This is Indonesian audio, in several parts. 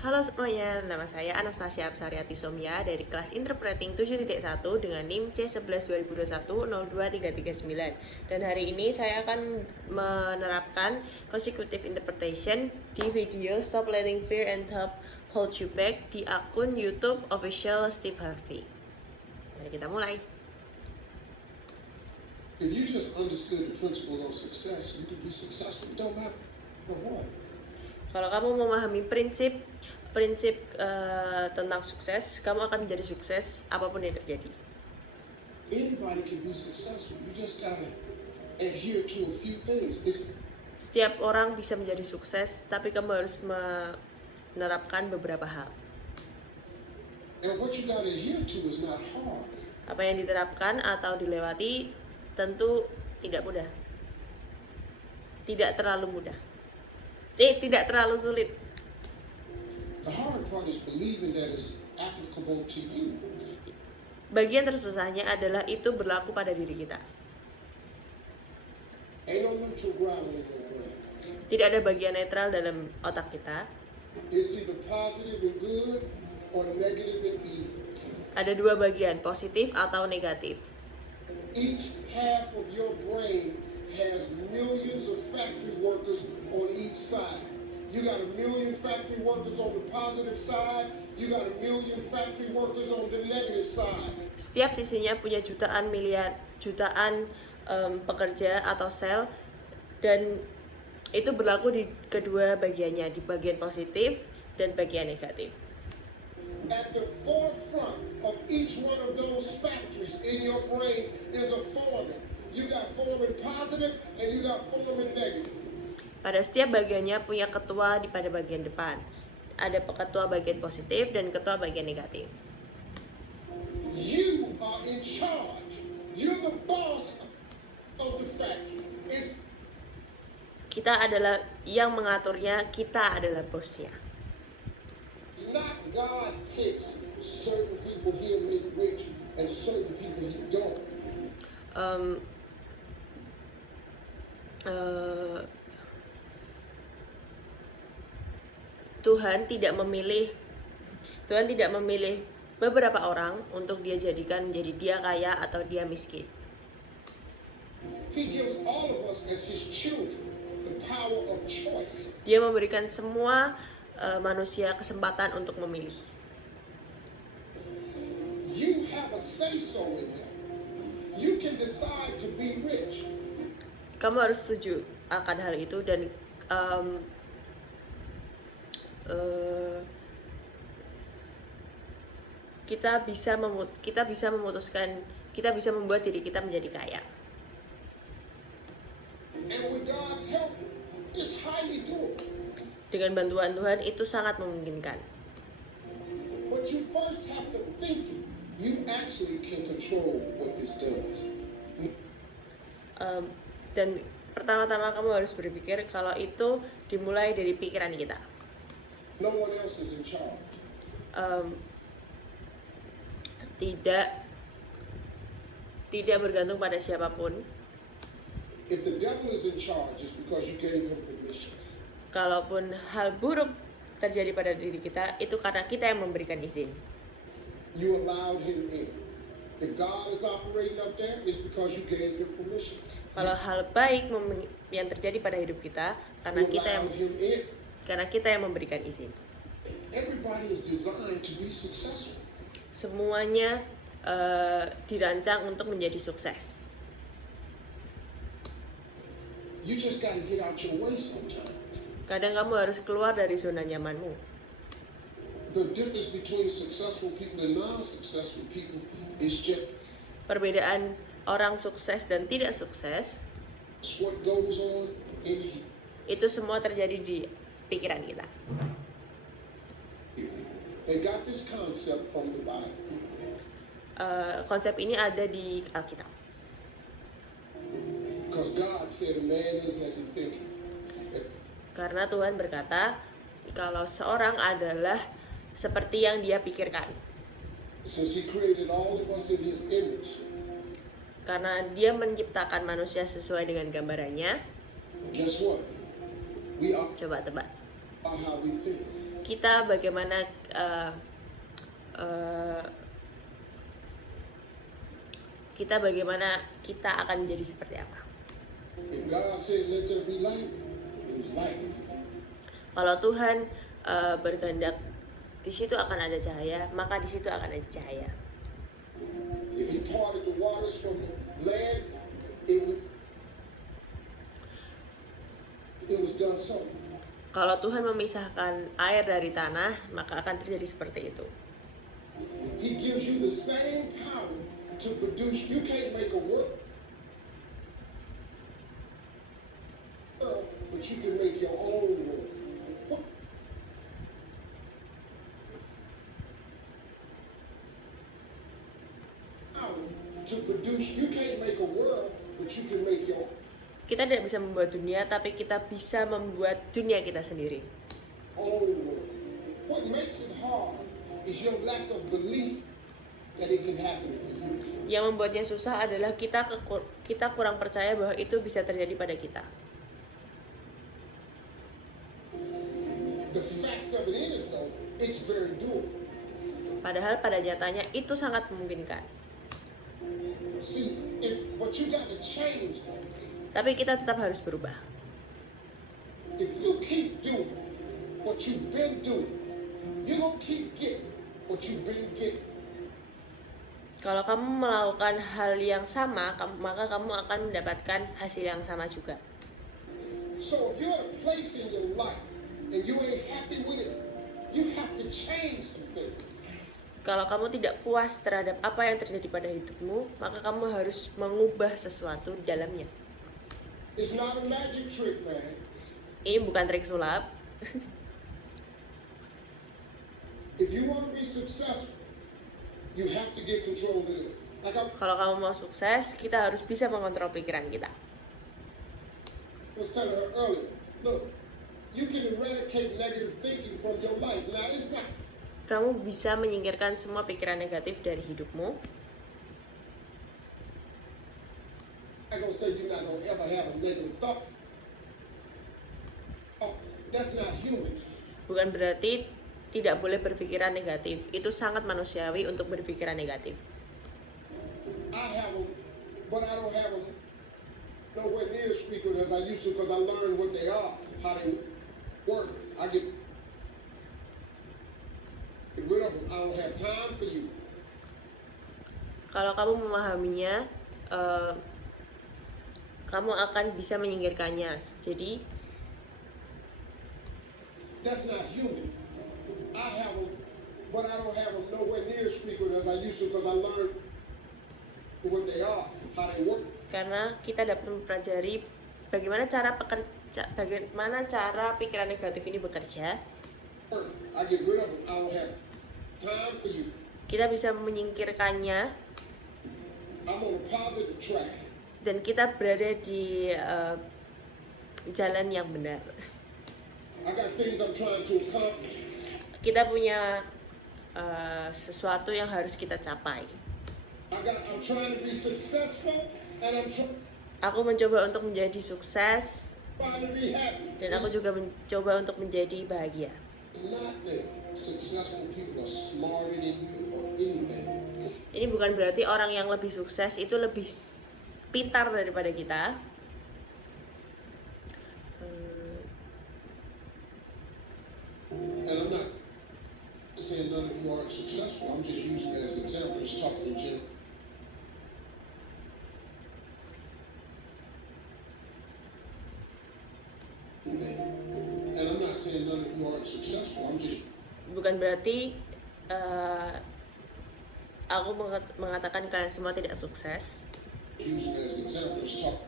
Halo semuanya, nama saya Anastasia Absariati Somya dari kelas Interpreting 7.1 dengan NIM C11-2021-02339. Dan hari ini saya akan menerapkan consecutive interpretation di video Stop Letting Fear and Help Hold You Back di akun YouTube official Steve Harvey. Mari kita mulai. If you just understood the principle of success, you could be successful. It don't matter what. Kalau kamu memahami prinsip tentang sukses, kamu akan menjadi sukses apapun yang terjadi. Anybody can be successful. You just gotta adhere to a few things. Setiap orang bisa menjadi sukses, tapi kamu harus menerapkan beberapa hal. And what you gotta adhere to is not hard. Apa yang diterapkan atau dilewati tentu tidak mudah. Tidak terlalu mudah. Tidak terlalu sulit. The hard part is believing that it's applicable to you. Bagian tersusahnya adalah itu berlaku pada diri kita. Ain't no neutral ground in your brain. Tidak ada bagian netral dalam otak kita. It's either positive and good or negative and evil. Ada dua bagian, positif atau negatif. Each half of your brain has millions of factory workers on each side. You got a million factory workers on the positive side, you got a million factory workers on the negative side. Setiap sisinya punya jutaan pekerja atau sel, dan itu berlaku di kedua bagiannya, di bagian positif dan bagian negatif. At the forefront of each one of those factories in your brain is a foreman. You got foreman positive and you got foreman negative. Pada setiap bagiannya punya ketua pada bagian depan. Ada ketua bagian positif dan ketua bagian negatif. You are in charge. You're the boss of the factory. Kita adalah yang mengaturnya, kita adalah bosnya. It's not God picks certain people he'll make rich and certain people he don't. Tuhan tidak memilih beberapa orang untuk dia jadikan menjadi dia kaya atau dia miskin. He gives all of us as his children the power of choice. Dia memberikan semua manusia kesempatan untuk memilih. You have a say so in that. You can decide to be rich. Kamu harus setuju akan hal itu, dan kita bisa memutuskan, kita bisa membuat diri kita menjadi kaya. And with God's help, it's highly doable. Dengan bantuan Tuhan itu sangat memungkinkan. But you first have to think you actually can control what this does. Dan pertama-tama kamu harus berpikir kalau itu dimulai dari pikiran kita. No one else is in charge. Tidak bergantung pada siapapun. If the devil is in charge, it's because you gave him permission. Kalaupun hal buruk terjadi pada diri kita, itu karena kita yang memberikan izin. You allowed him in. If God is operating up there, it's because you gave him permission. Kalau hal baik yang terjadi pada hidup kita, karena kita yang memberikan izin. Everybody is designed to be successful. Semuanya dirancang untuk menjadi sukses. You just got to get out your way sometimes. Kadang kamu harus keluar dari zona nyamanmu. The difference between successful people and non-successful people is just Perbedaan orang sukses dan tidak sukses what goes on in here. itu semua terjadi di pikiran kita. They got this concept from the Bible. Konsep ini ada di Alkitab. Because God said a man is as he thinketh. Karena Tuhan berkata kalau seorang adalah seperti yang dia pikirkan. Since he created all of us in his image. Karena dia menciptakan manusia sesuai dengan gambarannya. Guess what? We are Coba tebak. how we think. kita bagaimana kita akan menjadi seperti apa. If God said, let there be light, it was light. Kalau Tuhan berkehendak di situ akan ada cahaya, maka di situ akan ada cahaya. If He parted the waters from the land, it was done so. Kalau Tuhan memisahkan air dari tanah, maka akan terjadi seperti itu. He gives you the same power to produce. You can't make a world, but you can make your own world. Power to produce. You can't make a world, but you can make your Kita tidak bisa membuat dunia, tapi kita bisa membuat dunia kita sendiri. own world. What makes it hard is your lack of belief that it can happen for you. Yang membuatnya susah adalah kita kurang percaya bahwa itu bisa terjadi pada kita. The fact of it is, though, it's very doable. Padahal pada nyatanya itu sangat memungkinkan. See, but you got to change that. Tapi kita tetap harus berubah. If you keep doing what you've been doing, you're gonna keep getting what you've been getting. Kalau kamu melakukan hal yang sama, maka kamu akan mendapatkan hasil yang sama juga. So if you're at a place in your life and you ain't happy with it, you have to change some things. Kalau kamu tidak puas terhadap apa yang terjadi pada hidupmu, maka kamu harus mengubah sesuatu di dalamnya. It's not a magic trick, man. Ini bukan trik sulap. If you want to be successful, you have to get control of this. Like I Kalau kamu mau sukses, kita harus bisa mengontrol pikiran kita. was telling her earlier, look, you can eradicate negative thinking from your life. Now, it's not. Kamu bisa menyingkirkan semua pikiran negatif dari hidupmu. I'm gonna say you're not gonna ever have a negative thought. Oh, that's not human. Bukan berarti tidak boleh berpikiran negatif. Itu sangat manusiawi untuk berpikiran negatif. I have them, but I don't have them nowhere near as frequent as I used to because I learned what they are, how they work. I get rid of them. I don't have time for you. Kalau kamu memahaminya, kamu akan bisa menyingkirkannya. Jadi, That's not human. I have them, but I don't have them nowhere near as frequent as I used to because I learned what they are, how they work. karena kita dapat mempelajari bagaimana cara pikiran negatif ini bekerja, I get rid of them. I don't have time for you. kita bisa menyingkirkannya I'm on a positive track. dan kita berada di jalan yang benar. I got things I'm trying to accomplish. Kita punya sesuatu yang harus kita capai. I'm trying to be successful and I'm Aku mencoba untuk menjadi sukses trying to be happy. dan aku juga mencoba untuk menjadi bahagia. It's not that successful people are smarter than you or anything. Ini bukan berarti orang yang lebih sukses itu lebih pintar daripada kita. And I'm not saying none of you aren't successful. I'm just using it as an example. Just talking in general. And I'm not saying none of you aren't successful. I'm just Bukan berarti aku mengatakan kalian semua tidak sukses, using it as an example. Just talking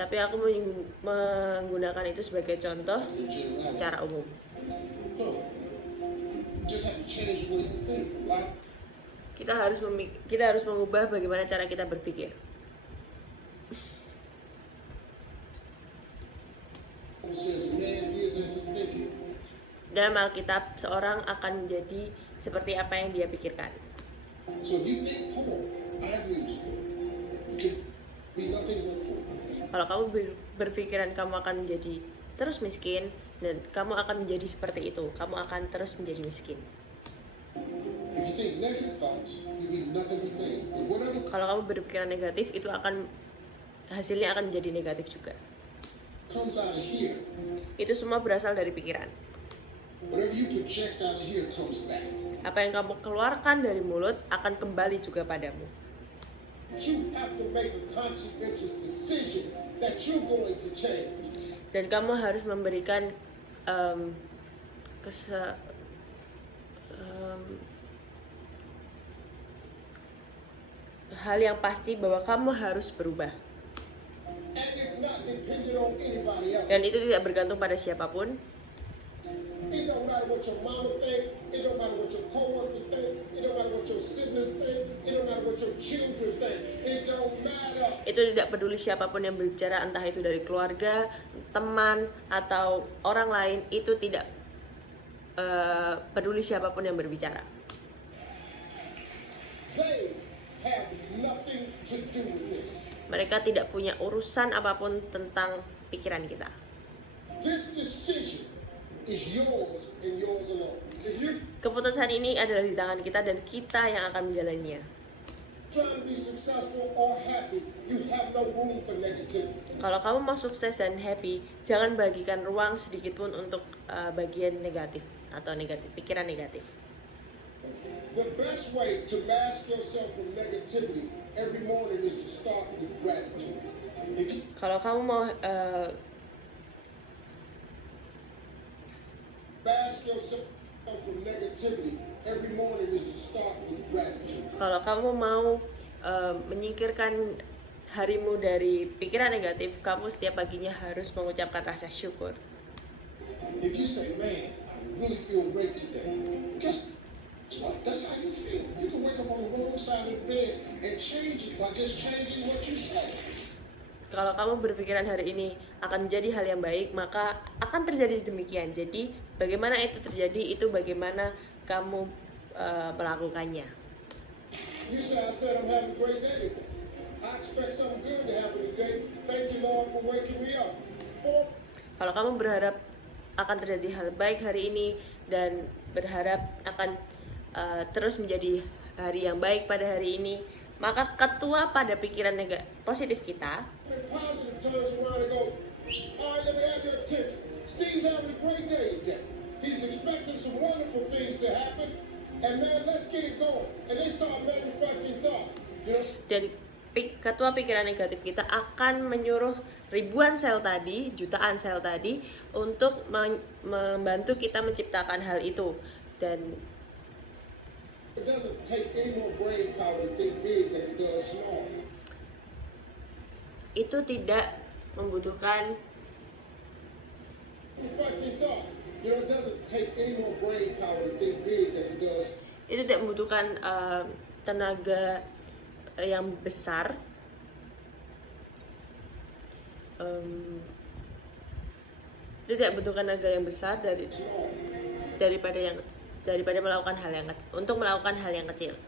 tapi aku menggunakan itu sebagai contoh in general. secara umum. No. Just have to change the way you think, right? Kita harus mengubah bagaimana cara kita berpikir. It says a man is as he thinketh. Dalam Alkitab, seorang akan menjadi seperti apa yang dia pikirkan. So if you think poor, I have news for you. You can be nothing but poor. Kalau kamu berpikiran kamu akan menjadi terus miskin, Dan kamu akan menjadi seperti itu. Kamu akan terus menjadi miskin. If you think negative thoughts, you need nothing but negative. But whatever Kalau kamu berpikiran negatif, itu akan hasilnya akan menjadi negatif juga. comes out of here, Itu semua berasal dari pikiran. whatever you project out of here comes back. Apa yang kamu keluarkan dari mulut akan kembali juga padamu. You have to make a conscientious decision that you're going to change. Dan kamu harus memberikan hal yang pasti bahwa kamu harus berubah. And it's not dependent on anybody else. Dan itu tidak bergantung pada siapapun. It don't matter what your mama think. It don't matter what your coworkers think. It don't matter what your siblings think. It don't matter what your children think. It don't matter. Itu tidak peduli siapapun yang berbicara, entah itu dari keluarga, teman, atau orang lain. Itu tidak peduli siapapun yang berbicara. They have nothing to do with it. Mereka tidak punya urusan apapun tentang pikiran kita. This decision is yours and yours alone. If you're Keputusan ini adalah di tangan kita dan kita yang akan menjalaninya. trying to be successful or happy, you have no room for negativity. Kalau kamu mau sukses dan happy, jangan bagikan ruang sedikit pun untuk bagian negatif atau pikiran negatif. The best way to mask yourself from negativity every morning is to start with gratitude. If you Kalau kamu mau mask yourself from negativity every morning is to start with gratitude. Kalau kamu mau menyingkirkan harimu dari pikiran negatif, kamu setiap paginya harus mengucapkan rasa syukur. If you say, man, I really feel great today, guess what? That's how you feel. You can wake up on the wrong side of the bed and change it by just changing what you say. Kalau kamu berpikiran hari ini akan menjadi hal yang baik, maka akan terjadi demikian. Jadi, bagaimana itu terjadi, itu bagaimana kamu melakukannya. You say, I said I'm having a great day today. I expect something good to happen today. Thank you, Lord, for waking me up. Kalau kamu berharap akan terjadi hal baik hari ini dan berharap akan terus menjadi hari yang baik pada hari ini, maka ketua pada pikiran positif kita And positive turns around and go, all right, let me have your attention. Steve's having a great day today. He's expecting some wonderful things to happen. And man, let's get it going. And they start manufacturing thoughts. You know? dan ketua pikiran negatif kita akan menyuruh ribuan sel tadi, jutaan sel tadi untuk membantu kita menciptakan hal itu. Dan It doesn't take any more brain power to think big than it does small. itu tidak membutuhkan Manufacturing thoughts. You know, it doesn't take any more brain power to think big than it does. itu tidak membutuhkan tenaga yang besar itu tidak membutuhkan tenaga yang besar daripada melakukan hal yang kecil, untuk melakukan hal yang kecil.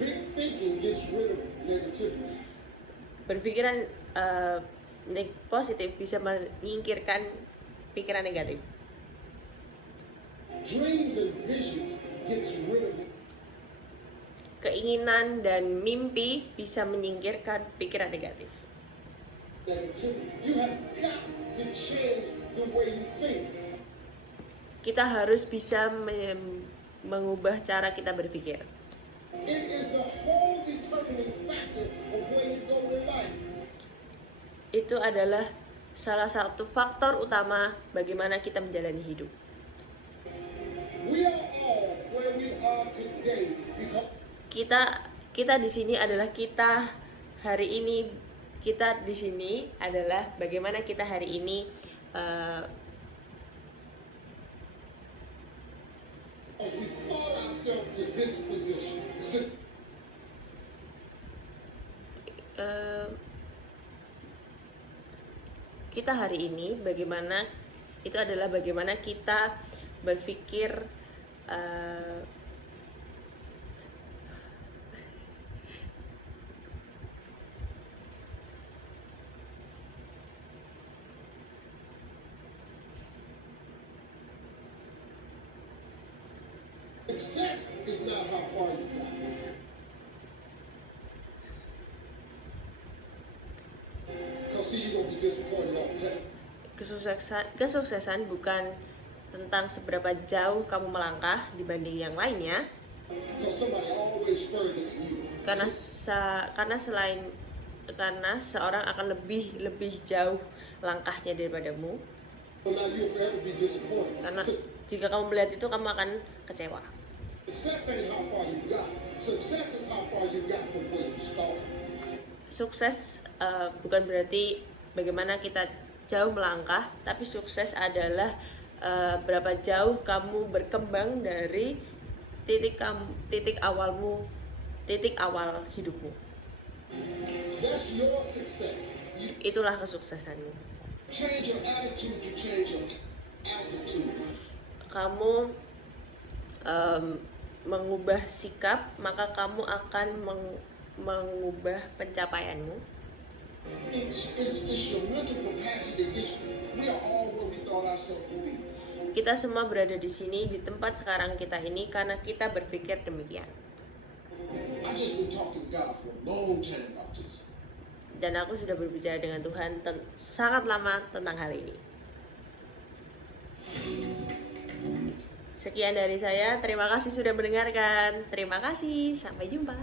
Big thinking gets rid of negativity. Berpikiran positif bisa menyingkirkan pikiran negatif. Dreams and visions gets rid of Keinginan dan mimpi bisa menyingkirkan pikiran negatif. negativity. You have got to change the way you think. Kita harus bisa mengubah cara kita berpikir. It is the whole determining factor of where you go in life. Itu adalah salah satu faktor utama bagaimana kita menjalani hidup. We are all where we are today because Kita di sini adalah kita hari ini. Kita di sini adalah bagaimana kita hari ini we thought ourselves to this position. Kita hari ini bagaimana itu adalah bagaimana kita berpikir Success is not how far you got. Because see, you're gonna be disappointed all the time. Kesuksesan bukan tentang seberapa jauh kamu melangkah dibanding yang lainnya, Because somebody always further than you. karena seorang akan lebih jauh langkahnya daripadamu. So now you'll forever be disappointed. Karena So, jika kamu melihat itu, kamu akan kecewa. success ain't how far you got. Success is how far you got from where you started. Sukses bukan berarti bagaimana kita jauh melangkah, tapi sukses adalah berapa jauh kamu berkembang dari titik awal hidupmu. That's your success. You Itulah kesuksesanmu. change your attitude, you change your altitude. Kamu mengubah sikap, maka kamu akan mengubah pencapaianmu. It's your mental capacity that gets you. We are all where we thought ourselves to be. Kita semua berada di sini, di tempat sekarang kita ini, karena kita berpikir demikian. I just been talking to God for a long time about this. Dan aku sudah berbicara dengan Tuhan sangat lama tentang hal ini. Sekian dari saya, terima kasih sudah mendengarkan. Terima kasih, sampai jumpa.